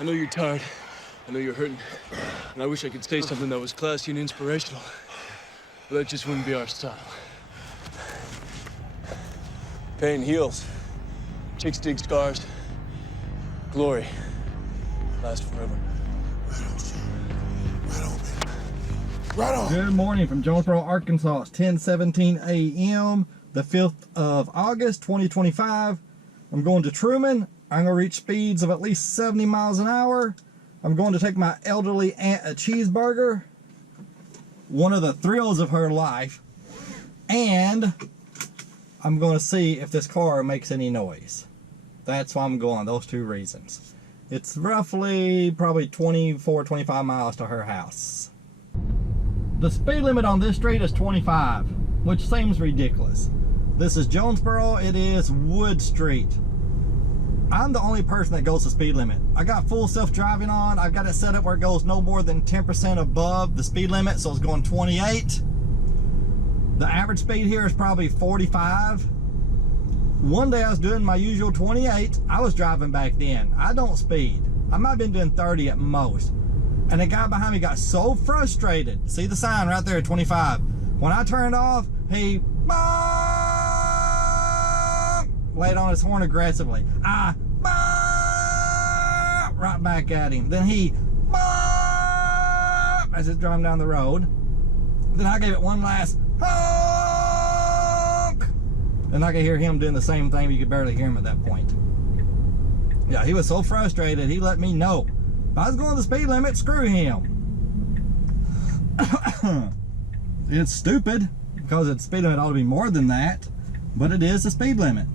I know you're tired. I know you're hurting. And I wish I could say something that was classy and inspirational. But that just wouldn't be our style. Pain heals. Chicks dig scars. Glory lasts forever. Right on. Good morning from Jonesboro, Arkansas. It's 10:17 a.m. the 5th of August, 2025. I'm going to Truman. I'm going to reach speeds of at least 70 miles an hour. I'm going to take my elderly aunt a cheeseburger, one of the thrills of her life, and I'm going to see if this car makes any noise. That's why I'm going, those two reasons. It's roughly probably 24, 25 miles to her house. The speed limit on this street is 25, which seems ridiculous. This is Jonesboro, it is Wood Street. I'm the only person that goes the speed limit. I got full self-driving on. I've got it set up where it goes no more than 10% above the speed limit, so it's going 28. The average speed here is probably 45. One day I was doing my usual 28. I was driving back then. I don't speed. I might have been doing 30 at most. And the guy behind me got so frustrated. See the sign right there, 25. When I turned off, he laid on his horn aggressively. I right back at him. Then he as it's driving down the road. Then I gave it one last honk. And I could hear him doing the same thing, but you could barely hear him at that point. Yeah, he was so frustrated, he let me know. If I was going the speed limit, screw him. It's stupid, because the speed limit ought to be more than that, but it is the speed limit.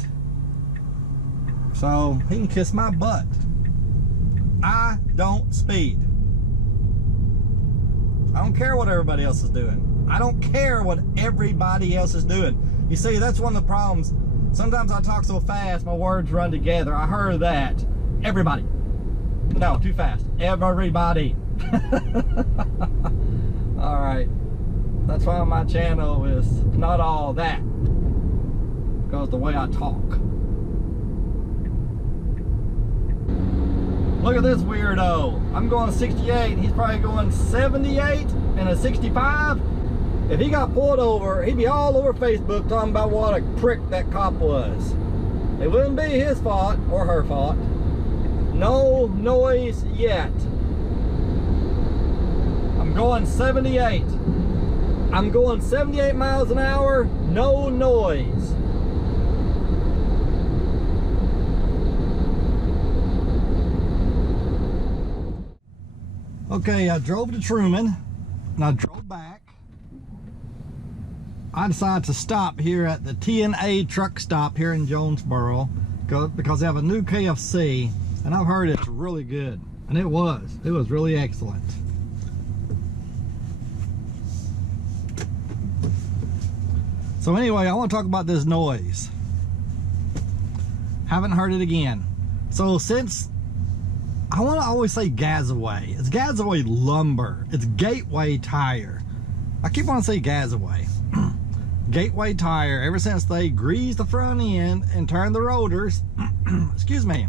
So, he can kiss my butt. I don't speed. I don't care what everybody else is doing. I don't care what everybody else is doing. You see, that's one of the problems. Sometimes I talk so fast, my words run together. I heard that. Everybody. No, too fast. Everybody. Alright. That's why my channel is not all that. Because the way I talk. Look at this weirdo. I'm going 68. He's probably going 78 and a 65. If he got pulled over, he'd be all over Facebook talking about what a prick that cop was. It wouldn't be his fault or her fault. No noise yet. I'm going 78. I'm going 78 miles an hour, no noise. Okay, I drove to Truman and I drove back. I decided to stop here at the T&A truck stop here in Jonesboro because they have a new KFC. And I've heard it's really good. And it was really excellent. So anyway, I want to talk about this noise. Haven't heard it again. So since, I want to always say Gazaway. It's Gazaway Lumber. It's Gateway Tire. I keep wanting to say Gazaway. Gateway Tire, ever since they greased the front end and turned the rotors, excuse me.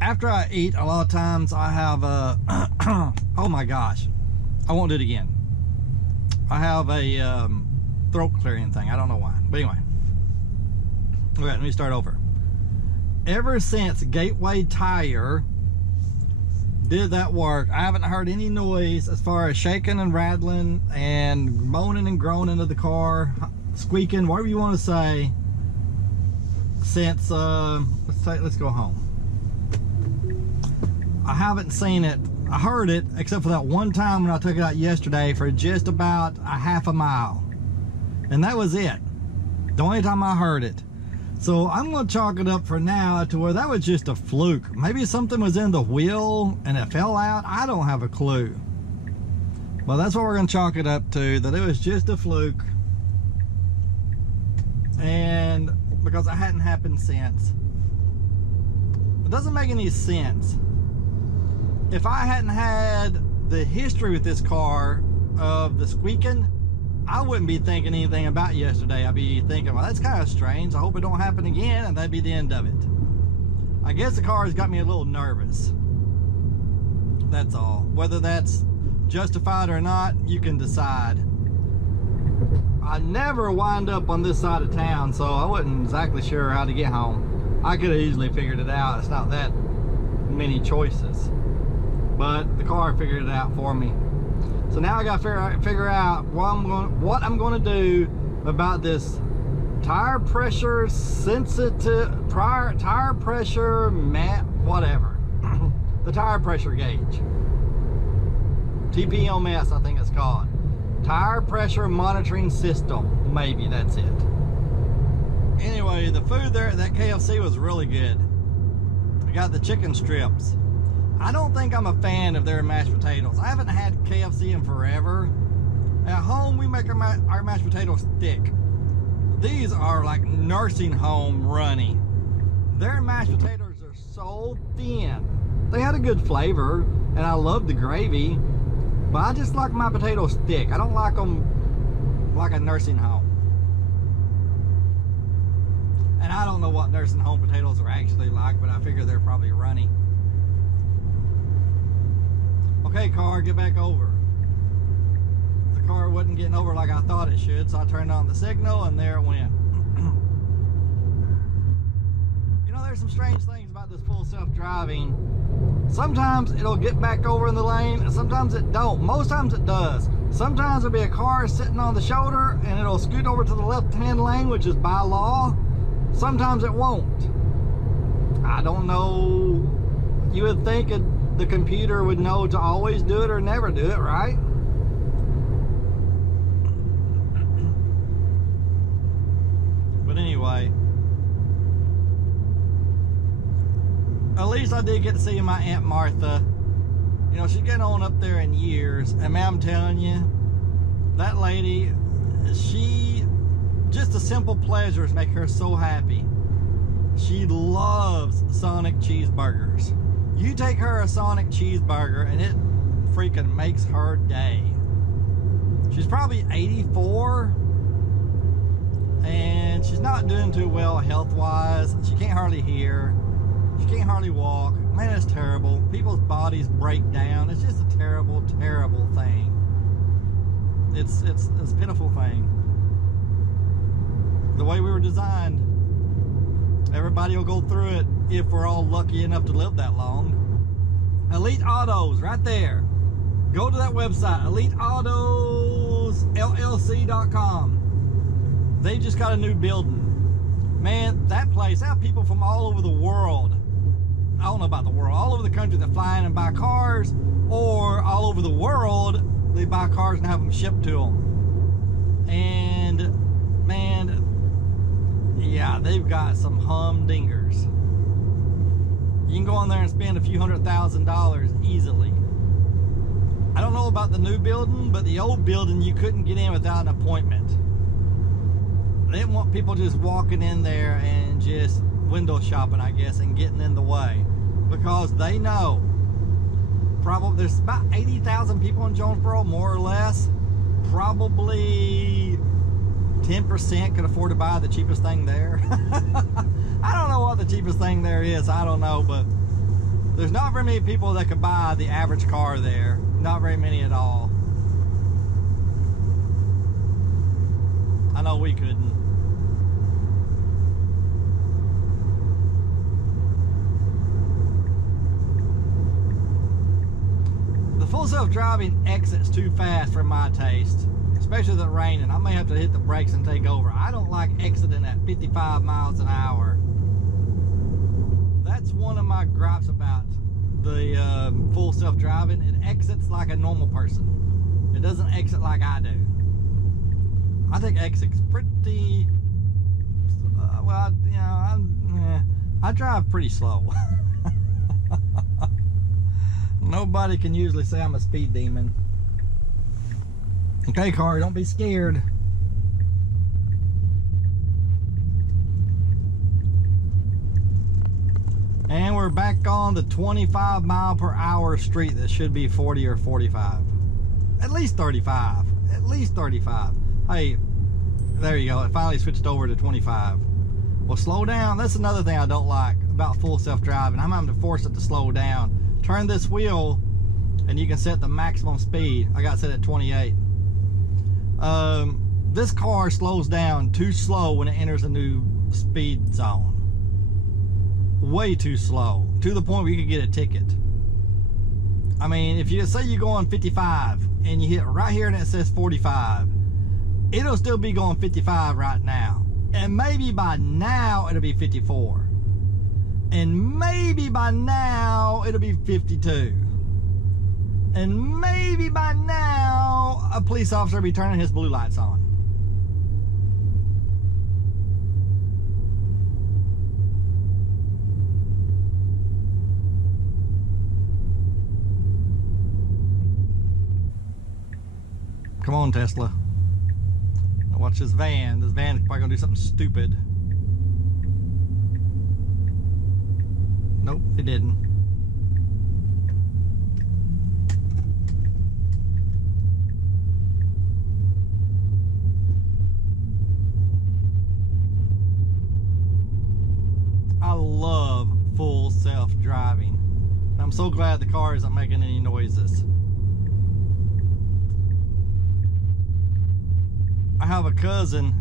After I eat, a lot of times I have a, oh my gosh, I won't do it again. I have a throat clearing thing. I don't know why. But anyway. Okay, let me start over. Ever since Gateway Tire did that work, I haven't heard any noise as far as shaking and rattling and moaning and groaning of the car, squeaking, whatever you want to say, since, let's go home. I haven't seen it. I heard it, except for that one time when I took it out yesterday for just about a half a mile. And that was it. The only time I heard it. So I'm going to chalk it up for now to where that was just a fluke. Maybe something was in the wheel and it fell out. I don't have a clue. Well, that's what we're going to chalk it up to, that it was just a fluke. And because it hadn't happened since. It doesn't make any sense. If I hadn't had the history with this car of the squeaking, I wouldn't be thinking anything about yesterday. I'd be thinking, well, that's kind of strange. I hope it don't happen again, and that'd be the end of it. I guess the car has got me a little nervous. That's all. Whether that's justified or not, you can decide. I never wind up on this side of town, so I wasn't exactly sure how to get home. I could have easily figured it out. It's not that many choices. But the car figured it out for me. So now I got to figure out what I'm going to do about this tire pressure sensitive, tire pressure whatever. The tire pressure gauge. TPMS, I think it's called. Tire pressure monitoring system. Maybe that's it. Anyway, the food there at that KFC was really good. I got the chicken strips. I don't think I'm a fan of their mashed potatoes. I haven't had KFC in forever. At home, we make our mashed potatoes thick. These are like nursing home runny. Their mashed potatoes are so thin. They had a good flavor, and I love the gravy, but I just like my potatoes thick. I don't like them like a nursing home. And I don't know what nursing home potatoes are actually like, but I figure they're probably runny. Okay, car, get back over. The car wasn't getting over like I thought it should, so I turned on the signal and there it went. You know, there's some strange things about this full self-driving. Sometimes it'll get back over in the lane, and sometimes it don't. Most times it does. Sometimes there'll be a car sitting on the shoulder and it'll scoot over to the left-hand lane, which is by law. Sometimes it won't. I don't know. You would think the computer would know to always do it or never do it, right? But anyway, at least I did get to see my Aunt Martha. You know, she's getting on up there in years, and man, I'm telling you, that lady, just the simple pleasures make her so happy. She loves Sonic cheeseburgers. You take her a Sonic cheeseburger and it freaking makes her day. She's probably 84 and she's not doing too well health-wise. She can't hardly hear. She can't hardly walk. Man, it's terrible. People's bodies break down. It's just a terrible, terrible thing. It's a pitiful thing. The way we were designed, everybody will go through it if we're all lucky enough to live that long. Elite Autos, right there. Go to that website, eliteautosllc.com. They just got a new building. Man, that place, they have people from all over the world. I don't know about the world, all over the country that fly in and buy cars, or all over the world, they buy cars and have them shipped to them. And, man, yeah, they've got some humdingers. You can go on there and spend a few $100,000 easily. I don't know about the new building, but the old building you couldn't get in without an appointment. They didn't want people just walking in there and just window shopping, I guess, and getting in the way, because they know probably there's about 80,000 people in Jonesboro, more or less. Probably 10% can afford to buy the cheapest thing there. I don't know what the cheapest thing there is. I don't know, but there's not very many people that could buy the average car there. Not very many at all. I know we couldn't. The full self-driving exits too fast for my taste. Especially with it raining. I may have to hit the brakes and take over. I don't like exiting at 55 miles an hour. That's one of my gripes about the full self-driving. It exits like a normal person. It doesn't exit like I do. I think exit's pretty... well, you know, I drive pretty slow. Nobody can usually say I'm a speed demon. Okay, car, don't be scared. And we're back on the 25 mile per hour street that should be 40 or 45. At least 35. At least 35. Hey, there you go. It finally switched over to 25. Well, slow down. That's another thing I don't like about full self-driving. I'm having to force it to slow down. Turn this wheel and you can set the maximum speed. I got it set at 28. This car slows down too slow when it enters a new speed zone. Way too slow, to the point where you could get a ticket. I mean, if you say you're going 55 and you hit right here and it says 45, it'll still be going 55 right now. And maybe by now it'll be 54. And maybe by now it'll be 52. And maybe by now a police officer will be turning his blue lights on. Come on, Tesla. Now watch this van. This van is probably gonna do something stupid. Nope, it didn't. I love full self-driving. I'm so glad the car isn't making any noises. I have a cousin,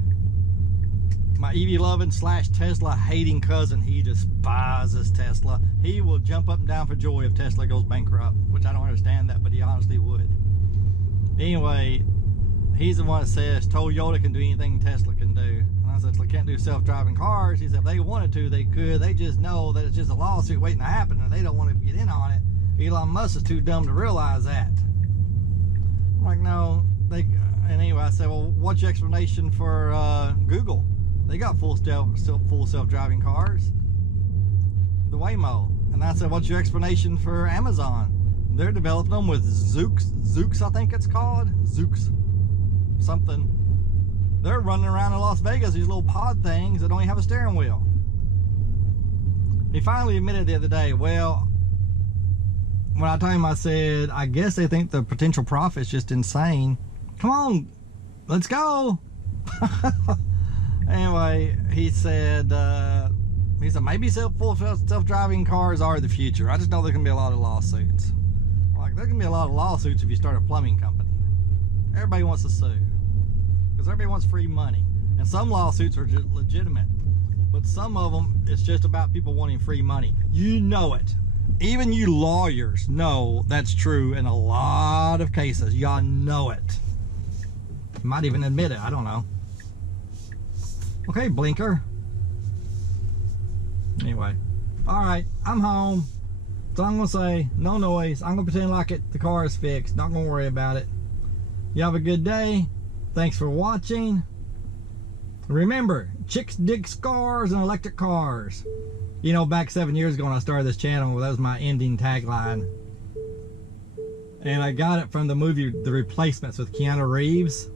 my EV loving / Tesla hating cousin. He despises Tesla. He will jump up and down for joy if Tesla goes bankrupt, which I don't understand that, but he honestly would. Anyway, he's the one that says Toyota can do anything Tesla can do. And I said, Tesla can't do self-driving cars. He said if they wanted to, they could. They just know that it's just a lawsuit waiting to happen and they don't want to get in on it. Elon Musk is too dumb to realize that. I'm like, no, they... And anyway, I said, well, what's your explanation for Google? They got full self-driving cars. The Waymo. And I said, what's your explanation for Amazon? They're developing them with Zoox, I think it's called. Zoox. Something. They're running around in Las Vegas, these little pod things that don't even have a steering wheel. He finally admitted the other day, well, when I told him, I said, I guess they think the potential profit's just insane. Come on, let's go. Anyway, he said maybe full self-driving cars are the future. I just know there's gonna be a lot of lawsuits. Like, there's gonna be a lot of lawsuits if you start a plumbing company. Everybody wants to sue because everybody wants free money, and some lawsuits are legitimate, but some of them it's just about people wanting free money. You know it. Even you lawyers know that's true in a lot of cases. Y'all know it. Might even admit it, I don't know. Okay, blinker. Anyway, all right, I'm home. So I'm gonna say, no noise. I'm gonna pretend like the car is fixed. Not gonna worry about it. You have a good day. Thanks for watching. Remember, chicks dig scars and electric cars. You know, back 7 years ago when I started this channel, that was my ending tagline. And I got it from the movie The Replacements with Keanu Reeves.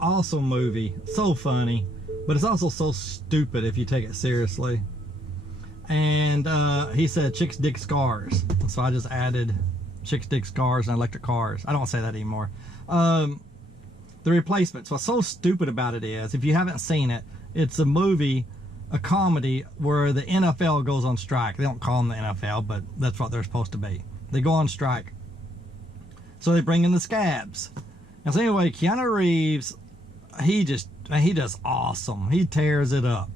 Awesome movie, so funny, but it's also so stupid if you take it seriously. And he said chicks dig scars, so I just added chicks dig scars and electric cars. I don't say that anymore. The Replacements. What's so stupid about it is, if you haven't seen it, it's a movie, a comedy where the NFL goes on strike. They don't call them the NFL, but that's what they're supposed to be. They go on strike, so they bring in the scabs. And so anyway, Keanu Reeves, he does awesome. He tears it up.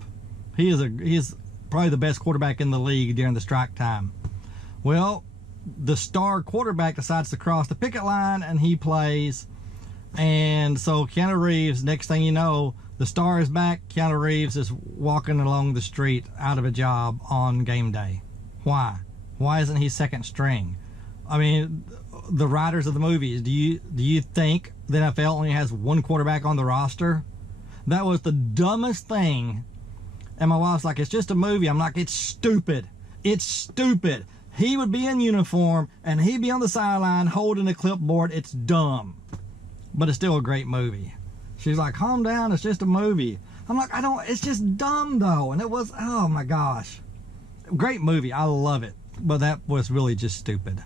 He is probably the best quarterback in the league during the strike time. Well, the star quarterback decides to cross the picket line and he plays. And so Keanu Reeves, next thing you know, the star is back. Keanu Reeves is walking along the street out of a job on game day. Why? Why isn't he second string? I mean, the writers of the movies, do you think the NFL only has one quarterback on the roster? That was the dumbest thing. And my wife's like, it's just a movie. I'm like, it's stupid. It's stupid. He would be in uniform and he'd be on the sideline holding a clipboard. It's dumb. But it's still a great movie. She's like, calm down, it's just a movie. I'm like, it's just dumb though. And it was, oh my gosh. Great movie, I love it. But that was really just stupid.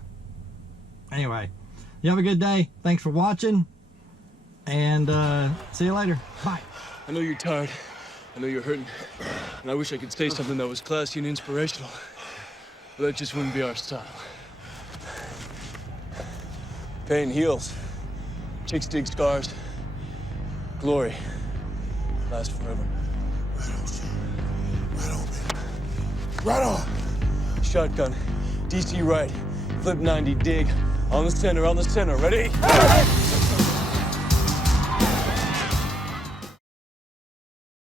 Anyway, you have a good day. Thanks for watching. And see you later. Bye. I know you're tired. I know you're hurting, and I wish I could say something that was classy and inspirational, but that just wouldn't be our style. Pain heals. Chicks dig scars. Glory lasts forever. Right on, baby. Right on. Shotgun, DC right, flip 90, dig. On the center, ready? Hey!